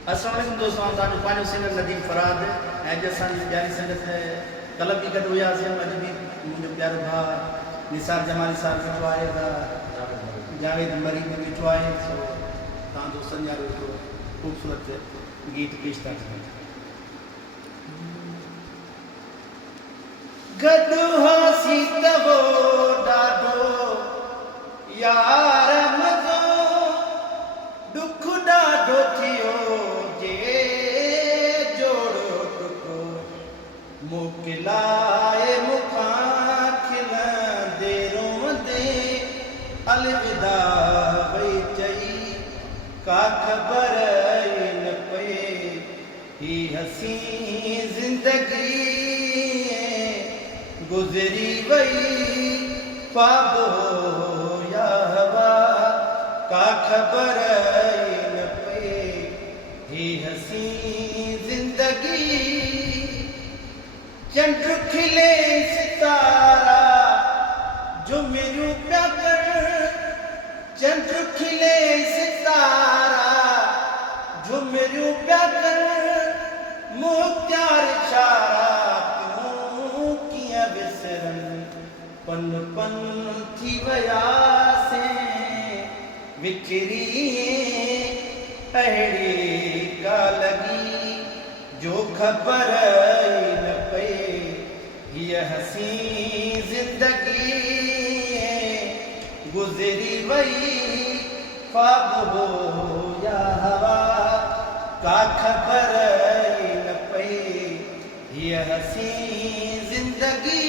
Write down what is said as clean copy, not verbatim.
अस्सलाम वालेकुम दोस्तों, तव्हांजो पंहिंजो सिंगर नदीम फराद ऐं अॼु असांजी प्यारी संगत कल्ह बि गॾु हुआसीं। अॼु बि मुंहिंजो प्यारो भाउ निसार जमाली साहिबु वेठो आहे, जावेद मरी बि वेठो आहे। सो तव्हां दोस्तनि जा हिकिड़ो ख़ूबसूरत गीत पेश था कयूं। गॾु हुआसीं त हो ॾाढो यार मज़ो, दुख ॾाढो थियो जे जोड़ो टुको, मोकिलाए मूंखां खिलंदे रोंदे अलविदा वई चई, का ख़बर न पए ही हसी ज़िंदगी गुज़री वई, ख्वाब हो या हवा, का ख़बर न पए ही हसी ज़िंदगी। चंड खिले सितारा झुमिरियूं पिया कर, चंड खिले सितारा झुमिरियूं पिया कर, मुख्तियार इशारा क्यों कीअं विसरनि, पन पन थी वियासीं विकिरी अहिड़ी का लॻी जो ख़बर न पए हीअ हसी ज़िंदगी गुज़री वई, ख्वाब हो या हवा, का ख़बर न पए हीअ हसी ज़िंदगी।